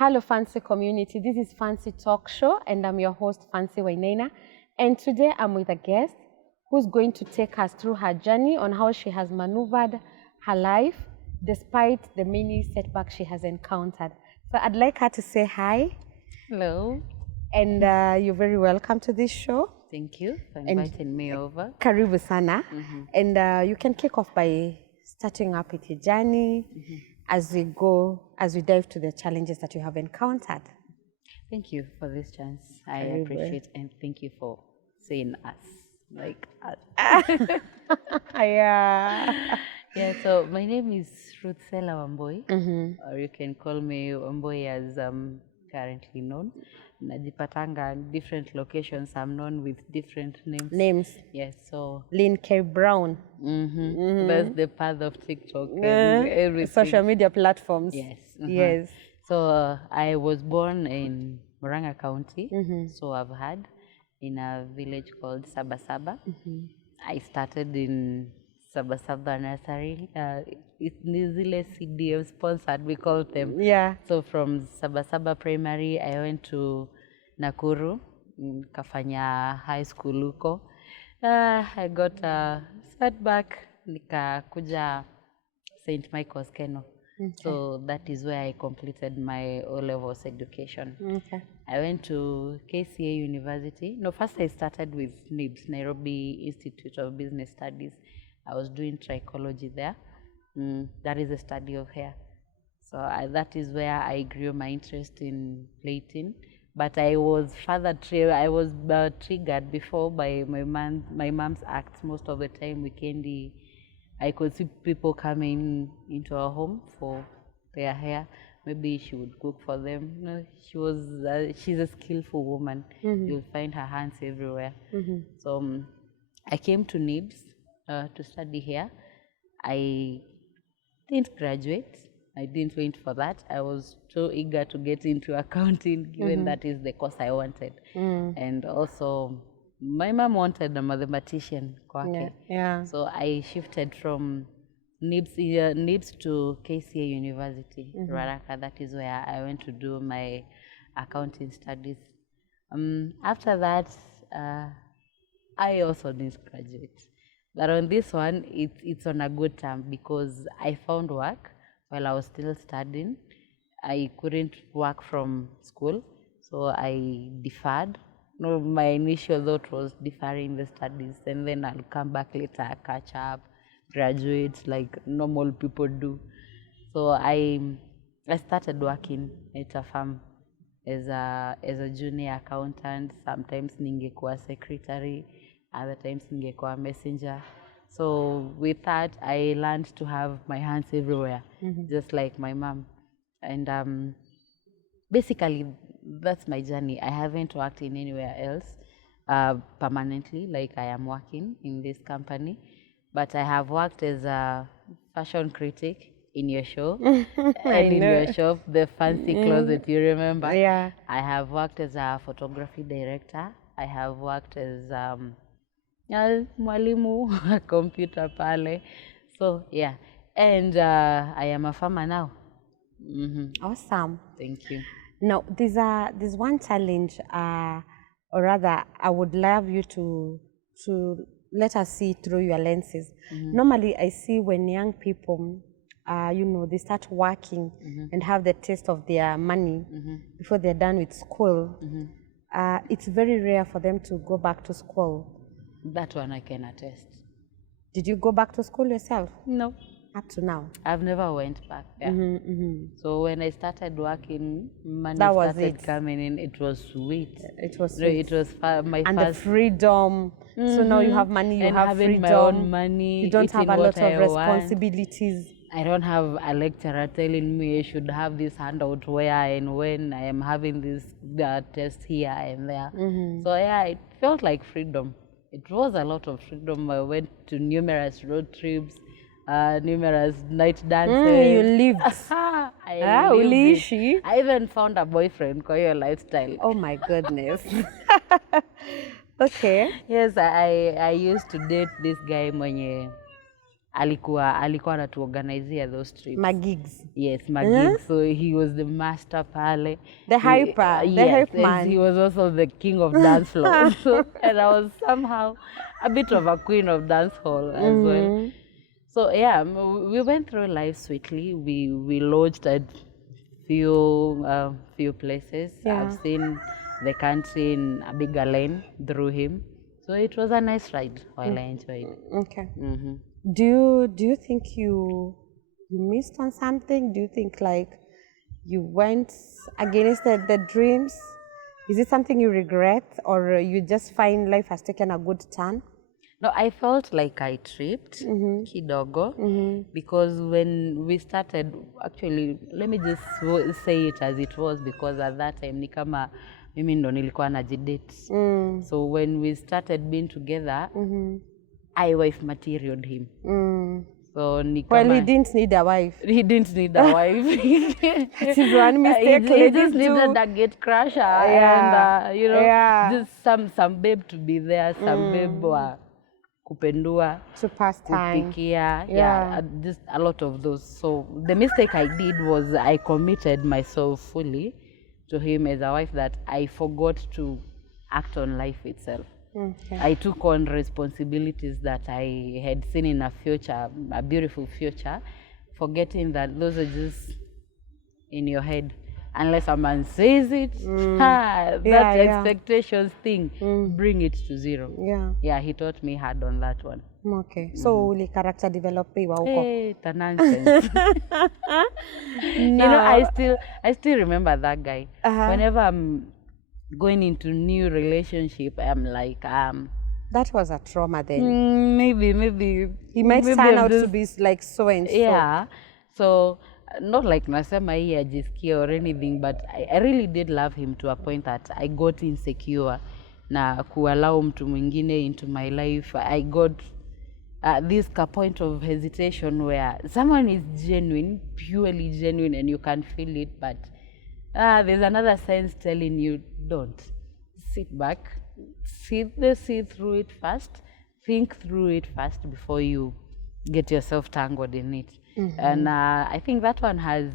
Hello, Phancy community. This is Phancy Talk Show, and I'm your host, Phancy Wainaina. And today I'm with a guest who's going to take us through her journey on how she has maneuvered her life despite the many setbacks she has encountered. So I'd like her to say hi. Hello. And you're very welcome to this show. Thank you for inviting me over. Karibu sana. And you can kick off by starting up with your journey as we dive to the challenges that you have encountered. Thank you for this chance. I appreciate and thank you for saying us. Like us. Yeah, so my name is Ruthsela Wambui, or you can call me Wambui as currently known. Najipatanga in different locations. I'm known with different names. Yes, so Lynn K. Brown. That's the path of TikTok and everything. Social media platforms. Yes. Yes. So I was born in Murang'a County. So I've had in a village called Sabasaba. I started in Sabasaba Nursery. It's New Zealand CDF sponsored, we call them. Yeah. So from Sabasaba Primary, I went to Nakuru, kafanya high school huko. I got a setback, nikakuja St. Michael's Keno. So that is where I completed my O-levels education. I went to KCA University. No, first I started with NIBS, Nairobi Institute of Business Studies. I was doing trichology there. That is a study of hair. So that is where I grew my interest in plating. But I was triggered before by my mom's acts. Most of the time, weekendy, I could see people coming into our home for their hair. Maybe she would cook for them. No, she's a skillful woman. You'll find her hands everywhere. So I came to NIBS to study here. I didn't graduate. I didn't wait for that. I was so eager to get into accounting, given that is the course I wanted. And also, my mom wanted a mathematician. Yeah. So I shifted from NIBS to KCA University, Raraka. That is where I went to do my accounting studies. After that, I also didn't graduate. But on this one, it's on a good term because I found work while I was still studying. I couldn't work from school, so I deferred. No, my initial thought was deferring the studies, and then I'll come back later, catch up, graduate like normal people do. So I started working at a farm as a junior accountant. Sometimes ningekuwa secretary, other times ningekuwa messenger. So with that, I learned to have my hands everywhere, just like my mom. And basically, that's my journey. I haven't worked in anywhere else permanently, like I am working in this company. But I have worked as a fashion critic in your show and in your shop, the Phancy closet, you remember? Yeah. I have worked as a photography director. I have worked as mwalimu, computer pale. So yeah, and I am a farmer now. Awesome. Thank you. Now, there's one challenge, or rather, I would love you to let us see through your lenses. Normally, I see when young people, they start working and have the taste of their money before they're done with school. It's very rare for them to go back to school. That one I can attest. Did you go back to school yourself? No. Up to now? I've never went back. Yeah. So when I started working, money started coming in. It was sweet. It was sweet. sweet. It was my and first. The freedom. So now you have money, you have freedom. My own money. You don't have a lot of responsibilities. I don't have a lecturer telling me I should have this handout where and when I am having this test here and there. So yeah, it felt like freedom. It was a lot of freedom. I went to numerous road trips, numerous night dances. You lived. I lived it. I even found a boyfriend for your lifestyle. Oh my goodness. Okay. Yes, I used to date this guy mwenye alikuwa anatuorganizia those trips. Magigs. Yes, Magig. So he was the master pale. The hyper, the yes, hype man. he was also the king of dance floor. So, and I was somehow a bit of a queen of dance hall as well. So yeah, we went through life sweetly. We lodged at few places. Yeah. I've seen the country in a bigger lane through him. So it was a nice ride while I enjoyed. Okay. Do you think you missed on something? Do you think like you went against the dreams? Is it something you regret, or you just find life has taken a good turn? No, I felt like I tripped kidogo because when we started, actually, let me just say it as it was, because at that time ni kama mimi ndo nilikuwa najidate. So when we started being together, I wife materialed him. So ni kama, well, he didn't need a wife. He didn't need a wife. It is one mistake. He just needed a gate crusher and you know, just some babe to be there, some babe kupendua, to pass time, kupikia, just a lot of those. So the mistake I did was I committed myself fully to him as a wife, that I forgot to act on life itself. Okay. I took on responsibilities that I had seen in a future, a beautiful future, forgetting that those are just in your head. Unless someone says it, that expectations thing, bring it to zero. Yeah, he taught me hard on that one. Okay. So, uli character develop wa huko. Hey, the nonsense. You know, I still remember that guy. Whenever I'm going into new relationship, I'm like, that was a trauma then. Maybe. He might turn out to be like so and so. Yeah. So, not like nasema hii ajisikia or anything, but I really did love him to a point that I got insecure na kuallow mtu mwingine into my life. I got this point of hesitation where someone is genuine, purely genuine, and you can feel it, but there's another sense telling you, don't. Sit back, see through it first, think through it first before you get yourself tangled in it. And I think that one has,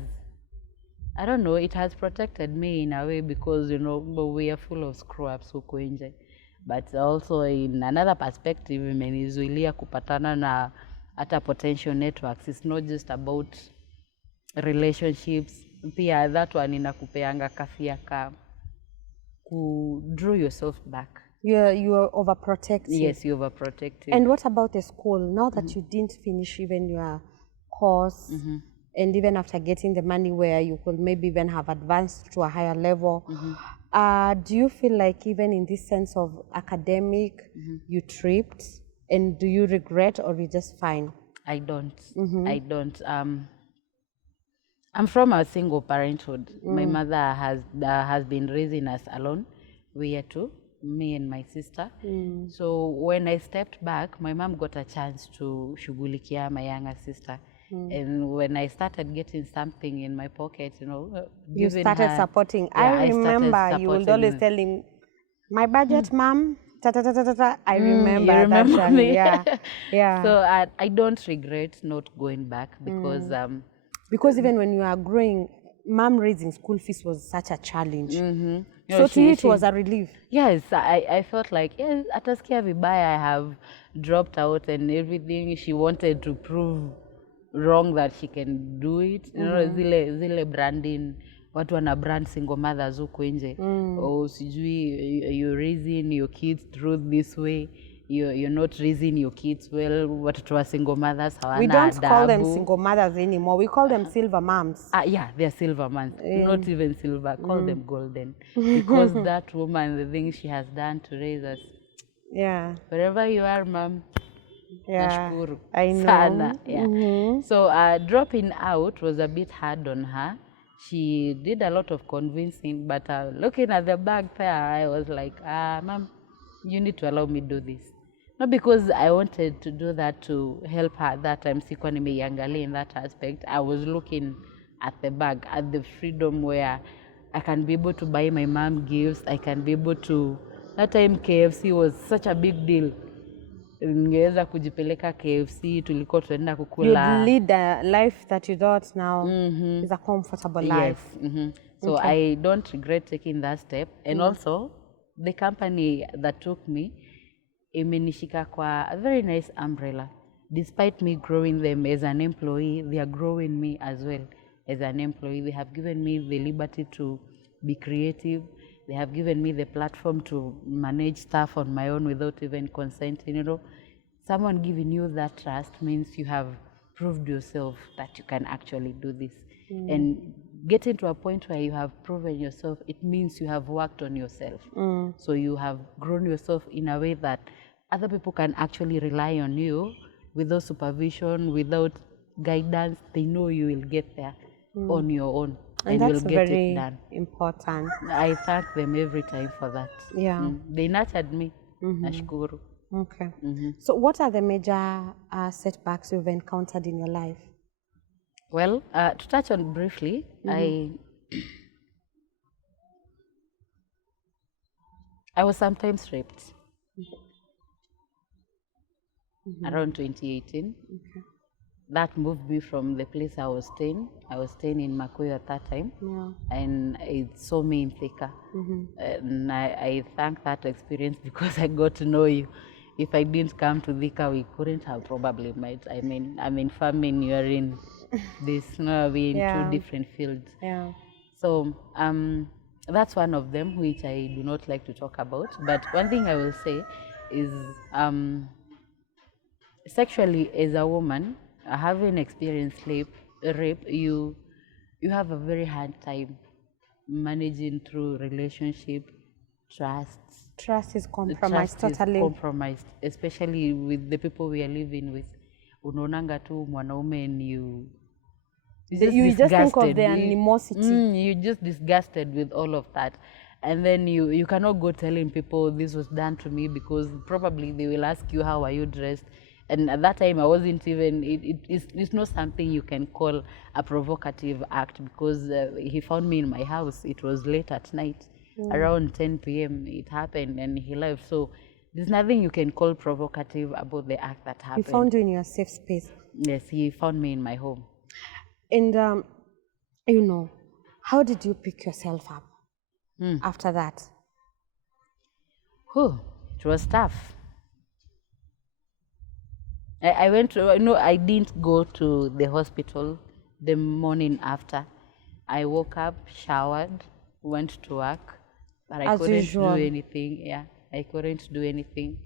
I don't know, it has protected me in a way, because, you know, we are full of screw-ups huko nje. But also in another perspective, imenizuilia kupatana na hata potential networks. It's not just about relationships. Pia that one inakupeanga kafia ka ku draw yourself back. You are overprotective. Yes, you're overprotective. And what about the school? Now that you didn't finish even your course, and even after getting the money where you could maybe even have advanced to a higher level, do you feel like even in this sense of academic, you tripped? And do you regret, or you just fine? I don't. I don't. I'm from a single parenthood. My mother has been raising us alone. We are two, me and my sister. So when I stepped back, my mom got a chance to shughulikia my younger sister. And when I started getting something in my pocket, you know, you started supporting. I remember you would always tell him, my budget, mom. I remember that journey. Yeah. So I don't regret not going back, because even when you are growing, mom raising school fees was such a challenge. So to you it was a relief. Yes, I felt like, yes, ataskia vibaya, I have dropped out and everything. She wanted to prove wrong that she can do it. You know, zile branding, watu wana brand single mothers huko nje. Oh, sijui, you're raising your kids through this way. You're not raising your kids well. Watoto wa single mothers hawana adabu. We don't call them single mothers anymore. We call them silver moms. Yeah, they're silver moms. Not even silver. Call them golden. Because that woman, the things she has done to raise us. Yeah. Wherever you are, mom. Yeah, nashukuru I know. Sana. Yeah. So dropping out was a bit hard on her. She did a lot of convincing, but looking at the bag there, I was like, mom, you need to allow me to do this. Not because I wanted to do that to help her at that time, sikuwa nimeiangalia in that aspect. I was looking at the bag, at the freedom where I can be able to buy my mom gifts. I can be able to, that time KFC was such a big deal. ningeweza kujipeleka KFC, tulikuwa tunaenda You'd kukula. lead a life that you thought now is a comfortable life. Yes. So I don't regret taking that step. And also, the company that took me, imenishika kwa a very nice umbrella. Despite me growing them as an employee, they are growing me as well as an employee. They have given me the liberty to be creative. They have given me the platform to manage stuff on my own without even consenting. You know, someone giving you that trust means you have proved yourself that you can actually do this. And getting to a point where you have proven yourself, it means you have worked on yourself. So you have grown yourself in a way that other people can actually rely on you without supervision, without guidance. They know you will get there on your own. And you'll that's get very it done. important. I thank them every time for that. Yeah. They nurtured me. Nashukuru. Okay. So what are the major setbacks you've encountered in your life? Well, to touch on briefly, I was sometimes raped around 2018. That moved me from the place I was staying. I was staying in Makuyu at that time, and it saw me in Thika. And I thank that experience because I got to know you. If I didn't come to Thika, we couldn't have probably met. I mean, I'm in farming, you are in this. No, we're in two different fields. Yeah. So that's one of them which I do not like to talk about. But one thing I will say is sexually as a woman, having experienced rape, you have a very hard time managing through relationship, trust. Trust is compromised totally. Is compromised, especially with the people we are living with. Unaonanga tu mwanaume and you just think of the animosity. You're just disgusted with all of that. And then you cannot go telling people this was done to me because probably they will ask you, how are you dressed? And at that time, I wasn't even, it's not something you can call a provocative act because he found me in my house. It was late at night, around 10 p.m. It happened and he left. So there's nothing you can call provocative about the act that happened. He found you in your safe space. Yes, he found me in my home. And, you know, how did you pick yourself up after that? It was tough. I went to, no, I didn't go to the hospital the morning after. I woke up, showered, went to work, but I couldn't do anything. Yeah, I couldn't do anything.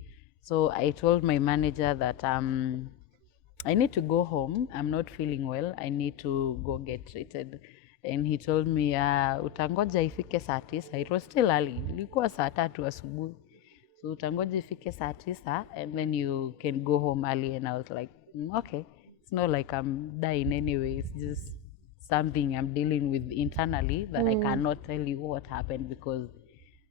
So I told my manager that I need to go home. I'm not feeling well. I need to go get treated. And he told me, utangoja ifike saa 9. It was still early. Ilikuwa saa 3 asubuhi. So utangoja ifike saa 9 and then you can go home early. And I was like, okay. It's not like I'm dying anyway. It's just something I'm dealing with internally that I cannot tell you what happened because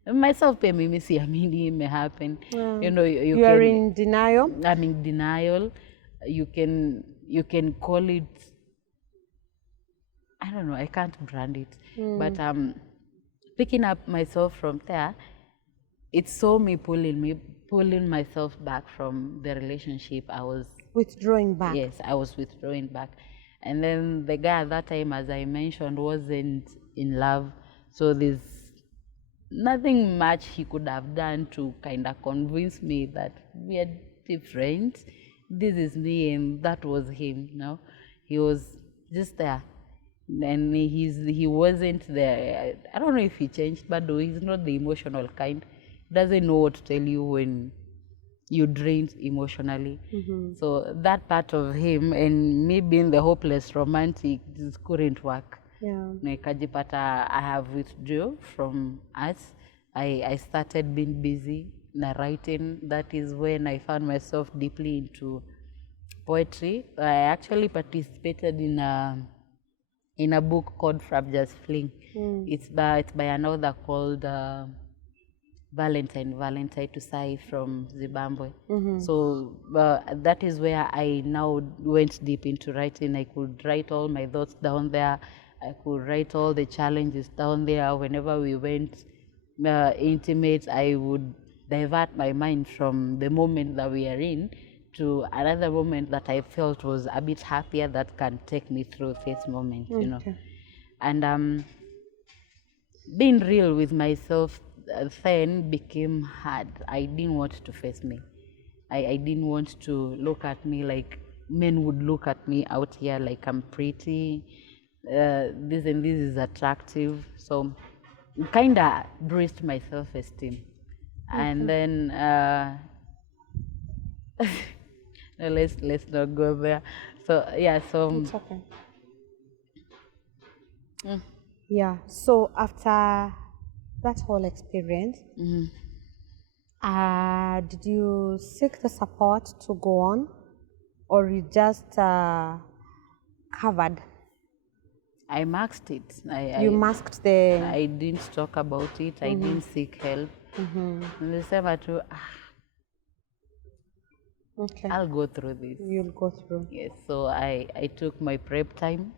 myself mimi siamini may happen. You know, you are in denial. I'm in denial. You can call it, I don't know, I can't brand it. But picking up myself from there, it saw me pulling myself back from the relationship. I was withdrawing back. Yes, I was withdrawing back. And then the guy at that time, as I mentioned, wasn't in love. So there's nothing much he could have done to kind of convince me that we are different. This is me and that was him, you know. He was just there. And he wasn't there. I don't know if he changed, but he's not the emotional kind. He doesn't know what to tell you when you're drained emotionally. So that part of him and me being the hopeless romantic just couldn't work. Yeah. Nikajipata I have withdrew from us. I started being busy writing. That is when I found myself deeply into poetry. I actually participated in a book called Frabja's Fling. It's by an author called Valentine Tusai from Zimbabwe. So that is where I now went deep into writing. I could write all my thoughts down there. I could write all the challenges down there. Whenever we went intimate, I would divert my mind from the moment that we are in to another moment that I felt was a bit happier that can take me through this moment, you know. And being real with myself then became hard. I didn't want to face me. I didn't want to look at me like men would look at me out here, like I'm pretty, this and this is attractive. So kind of bruised my self-esteem. And then no, let's not go there. So yeah, so it's okay. Yeah. So after that whole experience, did you seek the support to go on, or you just covered? I masked it. You masked the. I didn't talk about it. I didn't seek help. And the same too. Okay. I'll go through this. You'll go through. Yes. So I took my prep time.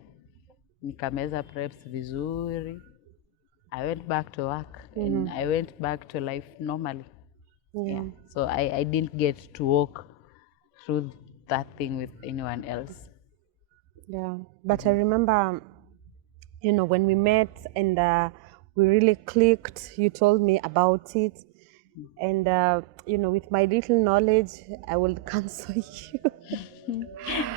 Nikameza preps vizuri. I went back to work and I went back to life normally. Yeah. So I didn't get to walk through that thing with anyone else. Yeah. But I remember, you know, when we met and we really clicked, you told me about it. And, you know, with my little knowledge, I will cancel you.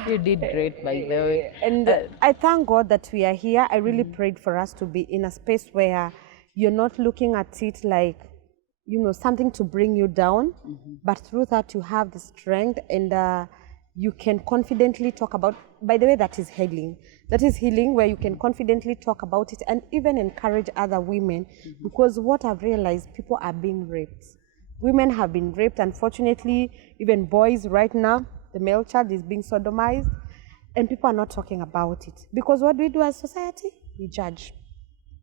You did great, by the way. And I thank God that we are here. I really prayed for us to be in a space where you're not looking at it like, you know, something to bring you down, but through that you have the strength and you can confidently talk about, by the way, that is healing. That is healing, where you can confidently talk about it and even encourage other women, because what I've realized, people are being raped. Women have been raped, unfortunately, even boys right now, the male child is being sodomized, and people are not talking about it. Because what do we do as society? We judge.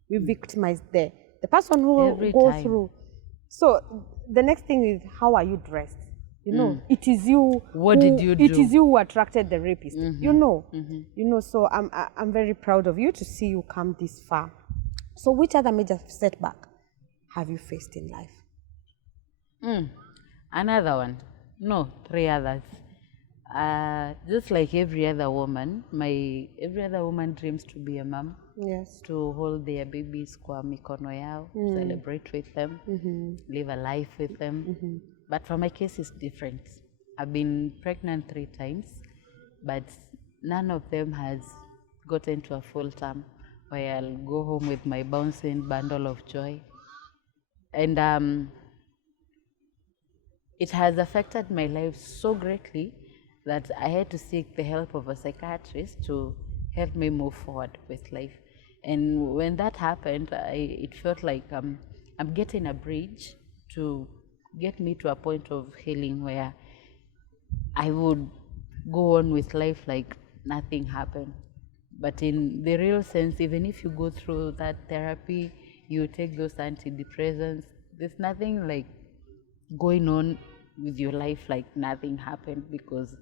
We victimize the person who will go through. So the next thing is, how are you dressed? You know, it is you. What did you do? It is you who attracted the rapist. You know, you know. So I'm very proud of you to see you come this far. So which other major setback have you faced in life? Another one? No, 3 others. Just like every other woman, every other woman dreams to be a mom. Yes. To hold their babies kwa mikono yao, celebrate with them, live a life with them. But for my case, it's different. I've been pregnant 3 times, but none of them has gotten to a full term where I'll go home with my bouncing bundle of joy. And it has affected my life so greatly that I had to seek the help of a psychiatrist to help me move forward with life. And when that happened, it felt like I'm getting a bridge to get me to a point of healing where I would go on with life like nothing happened. But in the real sense, even if you go through that therapy, you take those antidepressants, there's nothing like going on with your life like nothing happened, because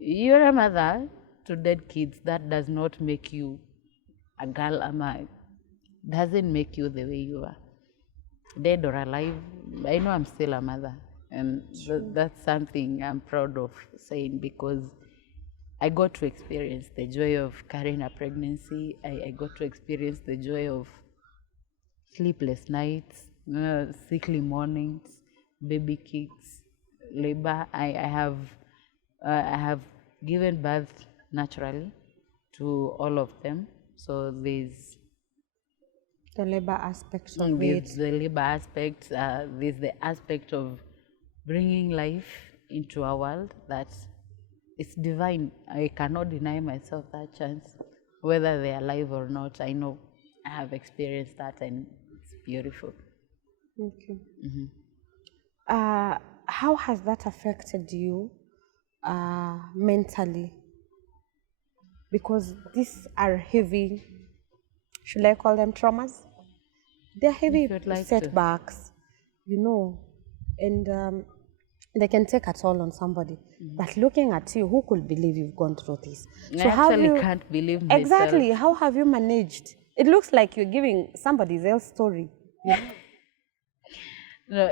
you're a mother to dead kids. That does not make you a girl, doesn't make you the way you are. Dead or alive, I know I'm still a mother. And that's something I'm proud of saying, because I got to experience the joy of carrying a pregnancy. I got to experience the joy of sleepless nights, sickly mornings, baby kicks, labor. I have given birth naturally to all of them. So there's the labor aspect of it. The labor aspect, there's the aspect of bringing life into our world that it's divine. I cannot deny myself that chance. Whether they're alive or not, I know I have experienced that, and it's beautiful. Okay. How has that affected you mentally? Because these are heavy, should I call them traumas? They're heavy setbacks, you know, and they can take a toll on somebody. But looking at you, who could believe you've gone through this? So I actually can't believe myself. Exactly. How have you managed? It looks like you're giving somebody else's story. No,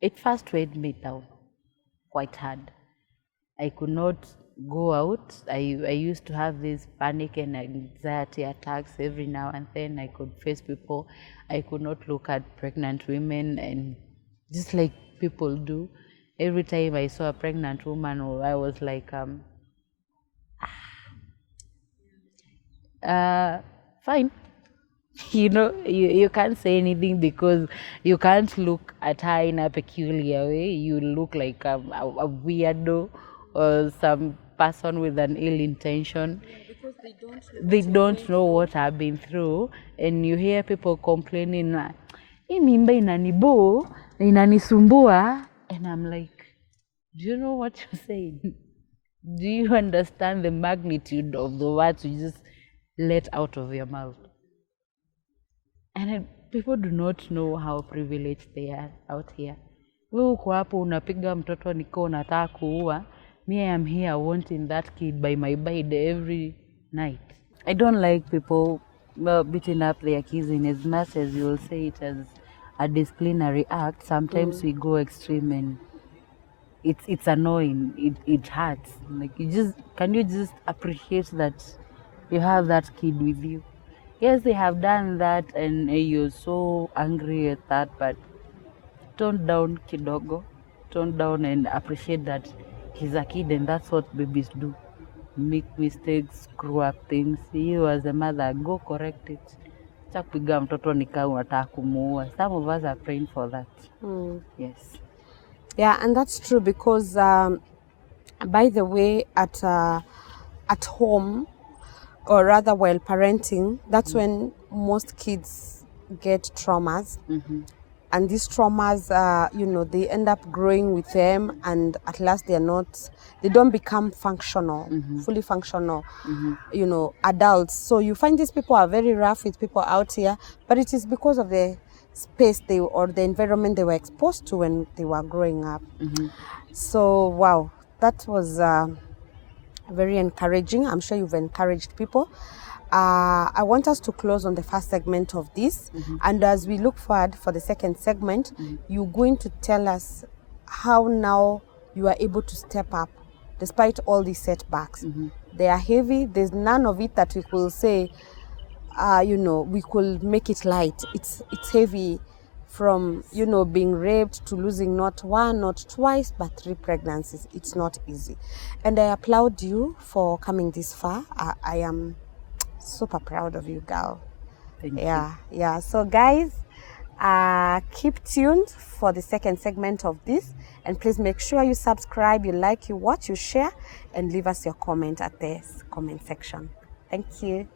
it first weighed me down quite hard. I could not go out. I used to have these panic and anxiety attacks every now and then. I could face people. I could not look at pregnant women and just like people do. Every time I saw a pregnant woman, I was like, fine. You can't say anything because you can't look at her in a peculiar way. You look like a weirdo or some person with an ill intention. Because They don't know what I've been through, and you hear people complaining, hii mimba inanibo, inanisumbua, and I'm like, do you know what you're saying? Do you understand the magnitude of the words you just let out of your mouth? And people do not know how privileged they are out here. Wewe uko hapo unapiga mtoto niko unataka kuua. Me, I am here wanting that kid by my bed every night. I don't like people beating up their kids in as much as you will say it as a disciplinary act. Sometimes we go extreme and it's annoying. It hurts. Like can you just appreciate that you have that kid with you? Yes, they have done that and you're so angry at that, but tone down kidogo, tone down and appreciate that he's a kid and that's what babies do. Make mistakes, screw up things. You as a mother, go correct it. Chakupiga mtoto nika unataka kumuua. Some of us are praying for that. Yes. Yeah, and that's true because, by the way, at home, or rather while parenting, that's when most kids get traumas. And these traumas, they end up growing with them, and at last they don't become functional, fully functional, adults. So you find these people are very rough with people out here, but it is because of the space or the environment they were exposed to when they were growing up. So, wow, that was very encouraging. I'm sure you've encouraged people. I want us to close on the first segment of this. And as we look forward for the second segment, you're going to tell us how now you are able to step up despite all these setbacks. They are heavy. There's none of it that we could say, we could make it light. It's heavy, from being raped to losing not one, not twice, but 3 pregnancies. It's not easy. And I applaud you for coming this far. I am super proud of you, girl. Thank you. Yeah. So guys, keep tuned for the second segment of this, and please make sure you subscribe, you like, you watch, you share, and leave us your comment at the comment section. Thank you.